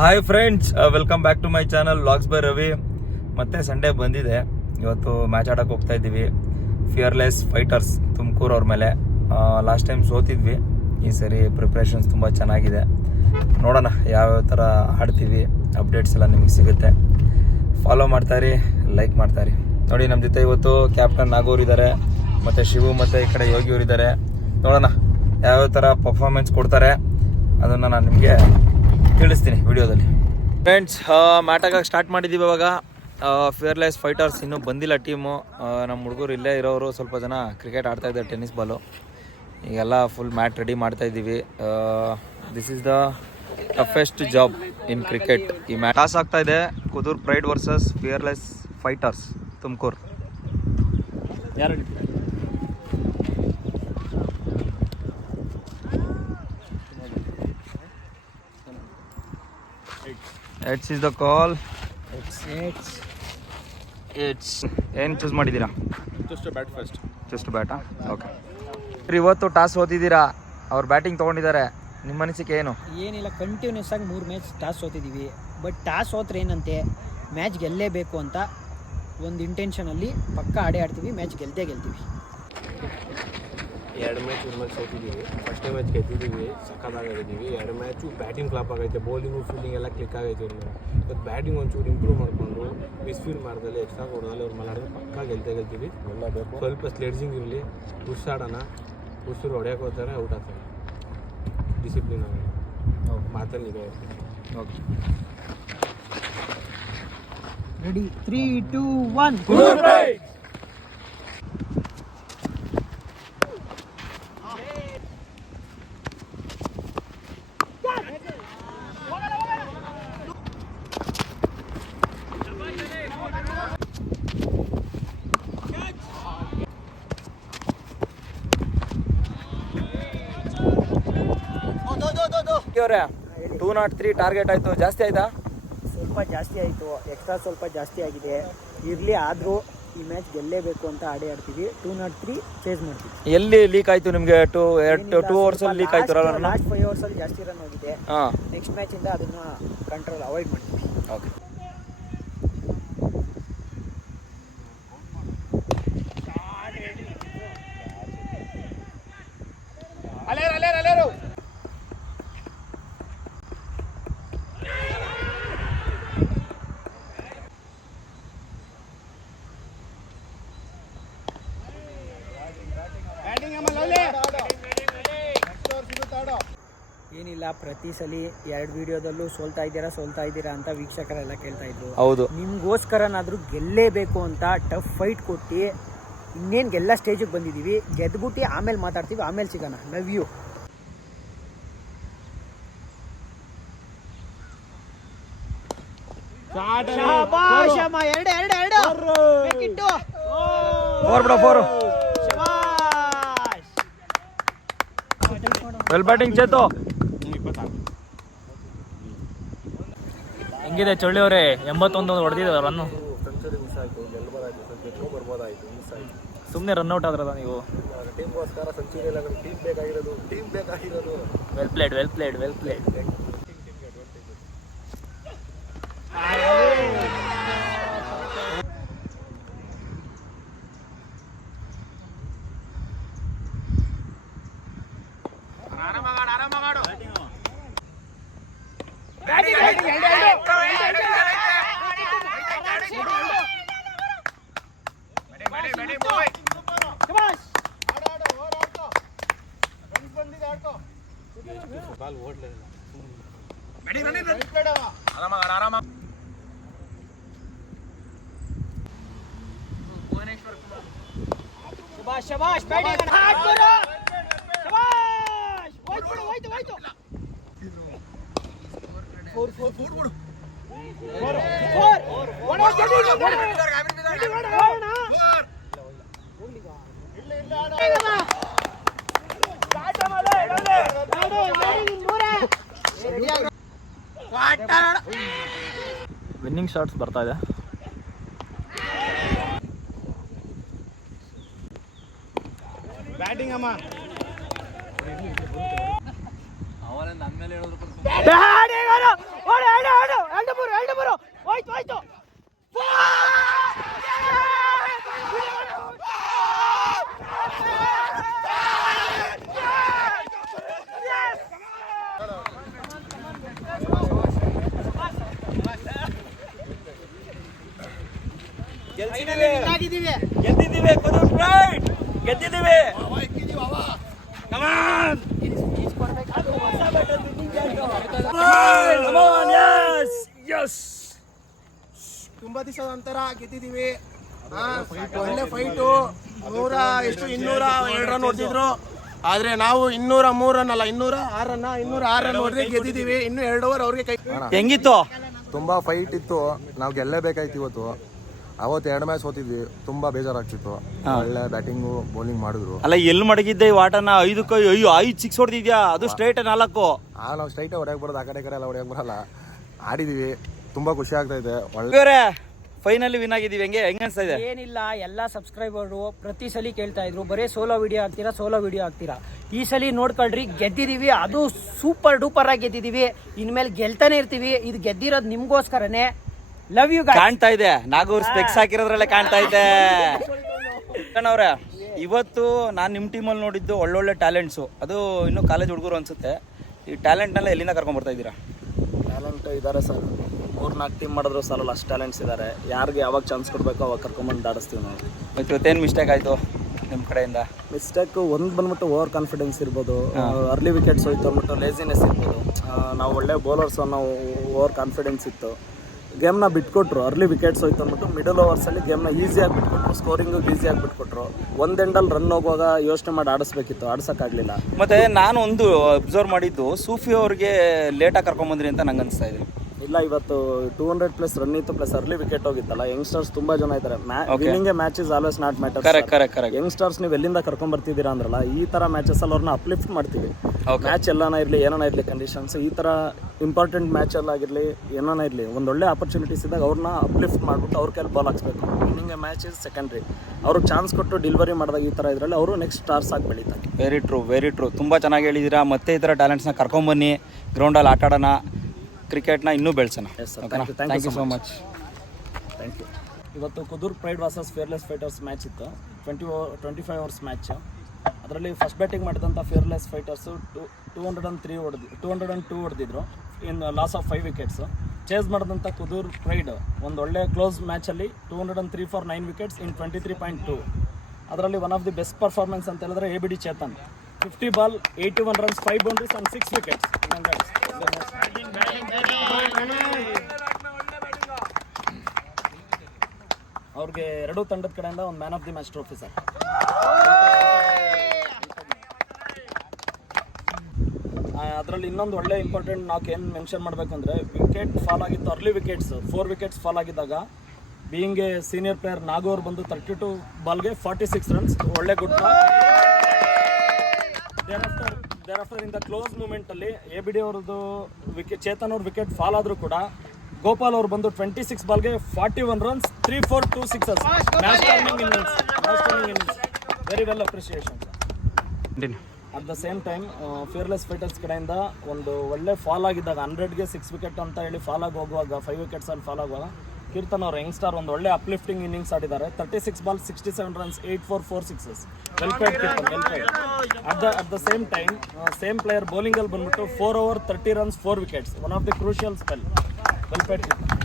Hi friends, welcome back to my channel vlogs by Ravi. ಮತ್ತೆ Sunday ಬಂದಿದೆ. ಇವತ್ತು match ಆಡೋಕೆ ಹೋಗ್ತಾ ಇದ್ದೀವಿ. ಫಿಯರ್ಲೆಸ್ ಫೈಟರ್ಸ್ ತುಮಕೂರು ಅವ್ರ ಮೇಲೆ. ಲಾಸ್ಟ್ ಟೈಮ್ ಸೋತಿದ್ವಿ. ಈ ಸರಿ ಪ್ರಿಪ್ರೇಷನ್ಸ್ ತುಂಬ ಚೆನ್ನಾಗಿದೆ. ನೋಡೋಣ ಯಾವ್ಯಾವ ಥರ ಆಡ್ತೀವಿ. ಅಪ್ಡೇಟ್ಸ್ ಎಲ್ಲ ನಿಮಗೆ ಸಿಗುತ್ತೆ. ಫಾಲೋ ಮಾಡ್ತಾಯಿರಿ, ಲೈಕ್ ಮಾಡ್ತಾಯಿರಿ. ನೋಡಿ, ನಮ್ಮ ಜೊತೆ ಇವತ್ತು ಕ್ಯಾಪ್ಟನ್ ನಾಗೂರ್ ಇದ್ದಾರೆ, ಮತ್ತು ಶಿವು ಮತ್ತು ಈ ಕಡೆ ಯೋಗಿ ಅವರು ಇದ್ದಾರೆ. ನೋಡೋಣ ಯಾವ್ಯಾವ ಥರ ಪರ್ಫಾರ್ಮೆನ್ಸ್ ಕೊಡ್ತಾರೆ ಅದನ್ನು ನಾನು ನಿಮಗೆ ತಿಳಿಸ್ತೀನಿ ವಿಡಿಯೋದಲ್ಲಿ. ಫ್ರೆಂಡ್ಸ್, ಮ್ಯಾಟ್ ಆಗೋಕ್ಕೆ ಸ್ಟಾರ್ಟ್ ಮಾಡಿದ್ದೀವಿ ಇವಾಗ. ಫಿಯರ್ಲೆಸ್ ಫೈಟರ್ಸ್ ಇನ್ನೂ ಬಂದಿಲ್ಲ ಟೀಮು. ನಮ್ಮ ಹುಡುಗರು ಇಲ್ಲೇ ಇರೋರು ಸ್ವಲ್ಪ ಜನ ಕ್ರಿಕೆಟ್ ಆಡ್ತಾಯಿದ್ದಾರೆ, ಟೆನ್ನಿಸ್ ಬಾಲು. ಈಗೆಲ್ಲ ಫುಲ್ ಮ್ಯಾಟ್ ರೆಡಿ ಮಾಡ್ತಾಯಿದ್ದೀವಿ. This is the toughest job in cricket. ಈ ಮ್ಯಾಚ್ ಟಾಸ್ ಆಗ್ತಾ ಇದೆ. Kudur Pride versus Fearless Fighters Tumakuru. ಯಾರು It's is the call. It's ಏನು ಚೂಸ್ ಮಾಡಿದ್ದೀರಾ? ಜಸ್ಟ್ ಬ್ಯಾಟಾ? ಓಕೆ. ಇವತ್ತು ಟಾಸ್ ಓದಿದ್ದೀರಾ, ಅವ್ರು ಬ್ಯಾಟಿಂಗ್ ತೊಗೊಂಡಿದ್ದಾರೆ. ನಿಮ್ಮ ಅನಿಸಿಕೆ ಏನು? ಏನಿಲ್ಲ, ಕಂಟಿನ್ಯೂಸ್ ಆಗಿ 3 ಮ್ಯಾಚ್ ಟಾಸ್ ಸೋತಿದ್ದೀವಿ. ಬಟ್ ಟಾಸ್ ಸೋತ್ರೆ ಏನಂತೆ, ಮ್ಯಾಚ್ ಗೆಲ್ಲೇಬೇಕು ಅಂತ ಒಂದು ಇಂಟೆನ್ಷನಲ್ಲಿ ಪಕ್ಕ ಆಡ್ತೀವಿ. ಮ್ಯಾಚ್ ಗೆಲ್ತೀವಿ. 2 ಮ್ಯಾಚ್ ಸೋತಿದ್ದೀವಿ. ಫಸ್ಟ್ನೇ ಮ್ಯಾಚ್ ಗೆದ್ದಿದ್ದೀವಿ, ಸಕ್ಕತ್ತಾಗಿದ್ದೀವಿ. 2 ಮ್ಯಾಚು ಬ್ಯಾಟಿಂಗ್ ಫ್ಲಾಪ್ ಆಗೈತೆ, ಬೌಲಿಂಗು ಫೀಲ್ಡಿಂಗ್ ಎಲ್ಲ ಕ್ಲಿಕ್ ಆಗೈತೆ. ಇವತ್ತು ಬ್ಯಾಟಿಂಗ್ ಒಂಚೂರು ಇಂಪ್ರೂವ್ ಮಾಡಿಕೊಂಡು ಮಿಸ್ಫೀಲ್ಡ್ ಮಾಡಿದಲ್ಲಿ ಎಕ್ಸ್ಟ್ರಾ ಕೊಡೋದಲ್ಲಿ ಅವ್ರು ಮಲಾಡಿದ್ರೆ ಪಕ್ಕ ಗೆಲ್ತೀವಿ. ಸ್ವಲ್ಪ ಸ್ಲೆಡ್ಜಿಂಗ್ ಇರಲಿ, ಹುಷಾಡೋಣ. ಹುಷರು ಹೊಡೆಯೋಕೆ ಹೋಗ್ತಾರೆ, ಔಟ್ ಆಗ್ತಾರೆ. ಡಿಸಿಪ್ಲಿನ್ ಆಗಿ ಮಾತಲ್ಲಿದೆ. Okay, ready? 3, 2, 1 ಅವರೇ 203 ಟಾರ್ಗೆಟ್ ಆಯಿತು. ಜಾಸ್ತಿ ಆಯ್ತಾ? ಸ್ವಲ್ಪ ಜಾಸ್ತಿ ಆಯಿತು, ಎಕ್ಸ್ಟ್ರಾ ಸ್ವಲ್ಪ ಜಾಸ್ತಿ ಆಗಿದೆ. ಇರಲಿ, ಆದರೂ ಈ ಮ್ಯಾಚ್ ಗೆಲ್ಲೇಬೇಕು ಅಂತ ಆಡ್ತೀವಿ. 203 ಚೇಸ್ ಮಾಡ್ತೀವಿ. ಎಲ್ಲಿ ಲೀಕ್ ಆಯಿತು ನಿಮಗೆ? 2 ಓವರ್ಸಲ್ಲಿ ಲೀಕ್ ಆಯಿತು. ಲಾಸ್ಟ್ 5 ಓವರ್ಸಲ್ಲಿ ಜಾಸ್ತಿ ರನ್ ಹೋಗಿದೆ. ನೆಕ್ಸ್ಟ್ ಮ್ಯಾಚಿಂದ ಅದನ್ನು ಕಂಟ್ರೋಲ್ ಅವಾಯ್ಡ್ ಮಾಡ್ತೀವಿ. ಓಕೆ. ಏನಿಲ್ಲ, ಪ್ರತಿ ಸಲ 2 ವಿಡಿಯೋದಲ್ಲೂ ಸೋಲ್ತಾ ಇದ್ದೀರಾ ಅಂತ ವೀಕ್ಷಕರೆಲ್ಲ ಕೇಳ್ತಾ ಇದ್ರು. ಹೌದು, ನಿಮ್ಗೋಸ್ಕರನಾದ್ರೂ ಗೆಲ್ಲೇಬೇಕು ಅಂತ ಟಫ್ ಫೈಟ್ ಕೊಟ್ಟು ಇನ್ನೇನು ಗೆಲ್ಲ ಸ್ಟೇಜಿಗೆ ಬಂದಿದ್ದೀವಿ. ಗೆದ್ಬಿಟ್ಟು ಆಮೇಲೆ ಮಾತಾಡ್ತೀವಿ, ಆಮೇಲೆ ಸಿಗೋಣ. Love you. Well batting Chethu. ಹೆಂಗಿದೆ ಚೊಳ್ಳಿ ಅವರೇ? 81 ಹೊಡೆದಿದ್ದಾರೆ ರನ್ನು. ಸುಮ್ಮನೆ ರನ್ಔಟ್ ಆದ್ರದ ನೀವು? Well played. ಶಬಾಷ್ ಬ್ಯಾಟಿಂಗ್ ಹಾಕ್ಬಿಡು. ಶಬಾಷ್, ಹೋಯ್ತು. 4 ವಿನ್ನಿಂಗ್ ಶಾಟ್ಸ್ ಬರ್ತಾ ಇದೆ. ಬ್ಯಾಟಿಂಗ್ ಅಮ್ಮ. ಬ್ಯಾಟಿಂಗ್ ಗೆಲ್ಸಿದೀವಿ. ಗೆದ್ದಿದ್ದೀವಿ ಕುದುರ್ ಪ್ರೈಡ್ ಗೆದ್ದಿದ್ದೀವಿ. Come on! Come on, yes! Yes! ತುಂಬಾ ದಿವಸದ ನಂತರ ಗೆದ್ದಿದ್ದೀವಿ. ಒಳ್ಳೆ ಫೈಟು. 202 ರನ್ ಹೊಡೆದಿದ್ರು. ಆದ್ರೆ ನಾವು 203 ರನ್ ಅಲ್ಲ 206 ರನ್ ಹೊಡೆದ್ರೆ ಗೆದ್ದಿದ್ದೀವಿ. ಇನ್ನು 2 ಓವರ್ ಅವ್ರಿಗೆ ಕೈ. ಹೆಂಗಿತ್ತು? ತುಂಬ ಫೈಟ್ ಇತ್ತು, ನಾವು ಗೆಲ್ಲೇಬೇಕಾಯ್ತು ಇವತ್ತು. ಅವತ್ತು 2 ಮ್ಯಾಚ್ ಸೋತಿದ್ವಿ, ತುಂಬಾ ಬೇಜಾರಾಗ್ತಿತ್ತು. ಒಳ್ಳೆ ಬ್ಯಾಟಿಂಗು ಬೌಲಿಂಗ್ ಮಾಡಿದ್ರು. ಅಲ್ಲ ಎಲ್ಲಿ ಮಡಗಿದ್ದೆ ಈ ಆಟನ? 5 ಸಿಕ್ಸ್ ಹೊಡೆದಿದ್ಯಾ, ಅದು ಸ್ಟ್ರೈಟ್ 4. ನಾವು ಸ್ಟ್ರೈಟ್ ಹೊಡೆಯಕ್ಕೆ ಬರೋದು, ಆ ಕಡೆ ಎಲ್ಲ ಹೊಡೆಯಕ್ಕೆ ಬರಲ್ಲ. ಆಡಿದೀವಿ, ತುಂಬಾ ಖುಷಿ ಆಗ್ತಾ ಇದೆ. ಒಳ್ಳೆ ಫೈನಲಿ ವಿನ್ ಆಗಿದೀವಿ. ಹೆಂಗೆ ಅನ್ಸ್ತಾ ಇದೆ? ಏನಿಲ್ಲ, ಎಲ್ಲ ಸಬ್ಸ್ಕ್ರೈಬರು ಪ್ರತಿ ಸಲ ಕೇಳ್ತಾ ಇದ್ರು, ಬರೀ ಸೋಲೋ ವಿಡಿಯೋ ಹಾಕ್ತೀರಾ. ಈ ಸಲ ನೋಡ್ಕೊಳ್ರಿ, ಗೆದ್ದಿದೀವಿ. ಅದು ಸೂಪರ್ ಡೂಪರ್ ಆಗಿ ಗೆದ್ದಿದೀವಿ. ಇನ್ಮೇಲೆ ಗೆಲ್ತಾನೆ ಇರ್ತೀವಿ. ಇದು ಗೆದ್ದಿರೋದು ನಿಮ್ಗೋಸ್ಕರನೇ. Love you. ಕಾಣ್ತಾ ಇದೆ, ನಾಗೂರ್ ಸ್ಪೆಕ್ಸ್ ಹಾಕಿರೋದ್ರಲ್ಲೇ ಕಾಣ್ತಾ ಇದೆ. ಅವ್ರೆ, ಇವತ್ತು ನಾನು ನಿಮ್ಮ ಟೀಮಲ್ಲಿ ನೋಡಿದ್ದು ಒಳ್ಳೊಳ್ಳೆ ಟ್ಯಾಲೆಂಟ್ಸು. ಅದು ಇನ್ನೂ ಕಾಲೇಜ್ ಹುಡುಗರು ಅನ್ಸುತ್ತೆ. ಈ ಟ್ಯಾಲೆಂಟ್ನೆಲ್ಲ ಎಲ್ಲಿಂದ ಕರ್ಕೊಂಡ್ ಬರ್ತಾ ಇದ್ದೀರಾ? ಟ್ಯಾಲೆಂಟ್ ಇದ್ದಾರೆ ಸರ್. 3-4 ಟೀಮ್ ಮಾಡಿದ್ರು ಸಾಲಲ್ಲ, ಅಷ್ಟು ಟ್ಯಾಲೆಂಟ್ಸ್ ಇದ್ದಾರೆ. ಯಾರಿಗೆ ಯಾವಾಗ ಚಾನ್ಸ್ ಕೊಡಬೇಕೋ ಅವಾಗ ಕರ್ಕೊಂಬಂದು ಆಡಿಸ್ತೀವಿ ನಾವು. ಇವತ್ತೇನು ಮಿಸ್ಟೇಕ್ ಆಯಿತು ನಿಮ್ಮ ಕಡೆಯಿಂದ? ಮಿಸ್ಟೇಕ್ ಒಂದು ಬಂದ್ಬಿಟ್ಟು ಓವರ್ ಕಾನ್ಫಿಡೆನ್ಸ್ ಇರ್ಬೋದು, ಅರ್ಲಿ ವಿಕೆಟ್ಸ್ ಹೋಯ್ತು ಅಂದ್ಬಿಟ್ಟು ಲೇಸಿನೆಸ್ ಇರ್ಬೋದು. ನಾವು ಒಳ್ಳೆ ಬೌಲರ್ಸು, ನಾವು ಓವರ್ ಕಾನ್ಫಿಡೆನ್ಸ್ ಇತ್ತು. ಗೇಮ್ನ ಬಿಟ್ಕೊಟ್ರು, ಅರ್ಲಿ ವಿಕೆಟ್ಸ್ ಹೋಯ್ತು ಅಂದ್ಬಿಟ್ಟು ಮಿಡಲ್ ಓವರ್ಸಲ್ಲಿ ಗೇಮ್ನ ಈಸಿಯಾಗಿ ಬಿಟ್ಕೊಟ್ರು, ಸ್ಕೋರಿಂಗು ಈಸಿಯಾಗಿ ಬಿಟ್ಕೊಟ್ರು. ಒಂದು ಎಂಡಲ್ಲಿ ರನ್ ಹೋಗುವಾಗ ಯೋಚನೆ ಮಾಡಿ ಆಡಿಸ್ಬೇಕಿತ್ತು, ಆಡ್ಸೋಕ್ಕಾಗಲಿಲ್ಲ. ಮತ್ತು ನಾನು ಒಂದು ಅಬ್ಸರ್ವ್ ಮಾಡಿದ್ದು, ಸೂಫಿ ಅವ್ರಿಗೆ ಲೇಟಾಗಿ ಕರ್ಕೊಂಬಂದ್ರಿ ಅಂತ ನಂಗೆ ಅನಿಸ್ತಾ ಇದೆ. ಇಲ್ಲ, ಇವತ್ತು 200+ ರನ್ ಇತ್ತು, ಪ್ಲಸ್ ಅರ್ಲಿ ವಿಕೆಟ್ ಹೋಗಿತ್ತಲ್ಲ. ಯಂಗ್ಸ್ಟರ್ಸ್ ತುಂಬಾ ಜನ ಇದ್ದಾರೆ. Winning match is always not matter. Correct. Youngsters ನೀವು ಎಲ್ಲಿಂದ ಕರ್ಕೊಂಡ್ ಬರ್ತಿದ್ದೀರಾ ಅಂದ್ರಲ್ಲ, ಈ ತರ ಮ್ಯಾಚಸ್ ಅಲ್ಲಿ ಅವ್ರನ್ನ ಅಪ್ಲಿಫ್ಟ್ ಮಾಡ್ತೀವಿ. ಮ್ಯಾಚ್ ಎಲ್ಲಾನ ಇರಲಿ, ಏನಾನ ಇರಲಿ, ಕಂಡೀಷನ್ಸ್ ಈ ತರ ಇಂಪಾರ್ಟೆಂಟ್ ಮ್ಯಾಚ್ ಎಲ್ಲ ಆಗಿರಲಿ, ಏನಾನ ಇರಲಿ, ಒಂದೊಳ್ಳೆ ಆಪರ್ಚುನಿಟೀಸ್ ಇದ್ದಾಗ ಅವ್ರನ್ನ ಅಪ್ಲಿಫ್ಟ್ ಮಾಡ್ಬಿಟ್ಟು ಅವ್ರ ಕೈಲಿ ಬಾಲ್ ಹಾಕ್ಸ್ಬೇಕು. Winning match is secondary. ಅವ್ರಿಗೆ ಚಾನ್ಸ್ ಕೊಟ್ಟು ಡೆಲಿವರಿ ಮಾಡಿದಾಗ ಈ ಥರ ಇದರಲ್ಲಿ ಅವರು ನೆಕ್ಸ್ಟ್ ಸ್ಟಾರ್ಸ್ ಆಗಿ ಬೆಳೀತಾರೆ. Very true. ತುಂಬ ಚೆನ್ನಾಗಿ ಹೇಳಿದ್ದೀರಾ. ಮತ್ತೆ ಈ ಥರ ಟ್ಯಾಲೆಂಟ್ಸ್ನ ಕರ್ಕೊಂಬನ್ನಿ, ಗ್ರೌಂಡಲ್ಲಿ ಆಟಾಡೋಣ, ಕ್ರಿಕೆಟ್ನ ಇನ್ನೂ ಬೆಳೆಸೋಣ. Thank you so much. Thank you. ಇವತ್ತು Kudur Pride versus Fearless Fighters match ಇತ್ತು. 25 ಓವರ್ಸ್ ಮ್ಯಾಚ್. ಅದರಲ್ಲಿ ಫಸ್ಟ್ ಬ್ಯಾಟಿಂಗ್ ಮಾಡಿದಂಥ ಫಿಯರ್ಲೆಸ್ ಫೈಟರ್ಸು 202 ಹೊಡೆದಿದ್ರು in loss of 5 wickets. Chase ಮಾಡಿದಂಥ ಕುದೂರ್ ಪ್ರೈಡ್ ಒಂದು ಒಳ್ಳೆ ಕ್ಲೋಸ್ ಮ್ಯಾಚಲ್ಲಿ 203 ಫಾರ್ 9 ವಿಕೆಟ್ಸ್ ಇನ್ 23.2. ಅದರಲ್ಲಿ one of the best performance ಅಂತ ಹೇಳಿದ್ರೆ ABD Chetan. 50 ball 81 runs 5 boundaries and 6 wickets. ಅವ್ರಿಗೆ 2 ತಂಡದ ಕಡೆಯಿಂದ ಒಂದು man of the match trophy sir. ಅದರಲ್ಲಿ ಇನ್ನೊಂದು ಒಳ್ಳೆ ಇಂಪಾರ್ಟೆಂಟ್ ನಾವು ಏನು ಮೆನ್ಷನ್ ಮಾಡಬೇಕು ಅಂದರೆ, ವಿಕೆಟ್ ಫಾಲ್ ಆಗಿತ್ತು, ಅರ್ಲಿ ವಿಕೆಟ್ಸ್ 4 ವಿಕೆಟ್ಸ್ ಫಾಲ್ ಆಗಿದ್ದಾಗ being a senior player Nagur ಬಂದು 32 ಬಾಲ್ಗೆ 46 ರನ್ಸ್, ಒಳ್ಳೆ good. Thereafter in the close ಮೂಮೆಂಟಲ್ಲಿ ABD ಅವ್ರದ್ದು ವಿಕೆಟ್, ಚೇತನ್ ಅವ್ರ ವಿಕೆಟ್ ಫಾಲ್ ಆದರೂ ಕೂಡ ಗೋಪಾಲ್ ಅವರು ಬಂದು 26 ಬಾಲ್ಗೆ 41 runs, 3-4 2 sixes. Match turning innings. Very well appreciation. At the same time fearless fighters ಕಡೆಯಿಂದ ಒಂದು ಒಳ್ಳೆ ಫಾಲ್ ಆಗಿದ್ದಾಗ 100ಗೆ 6 ವಿಕೆಟ್ ಅಂತ ಹೇಳಿ ಫಾಲ್ ಆಗಿ ಹೋಗುವಾಗ 5 ವಿಕೆಟ್ಸಲ್ಲಿ ಫಾಲ್ ಆಗುವಾಗ ಕೀರ್ತನ್ ಅವ್ರ ಯಂಗ್ಸ್ಟಾರ್ ಒಂದು ಒಳ್ಳೆ ಅಪ್ಲಿಫ್ಟಿಂಗ್ ಇನ್ನಿಂಗ್ಸ್ ಆಡಿದ್ದಾರೆ. 36 ball 67 runs, 8-4 4 sixes. Well played Keerthan, well played. At the same time same player ಬೌಲಿಂಗಲ್ಲಿ ಬಂದ್ಬಿಟ್ಟು 4 over 30 runs 4 wickets. One of the crucial spell. Well played Keerthan.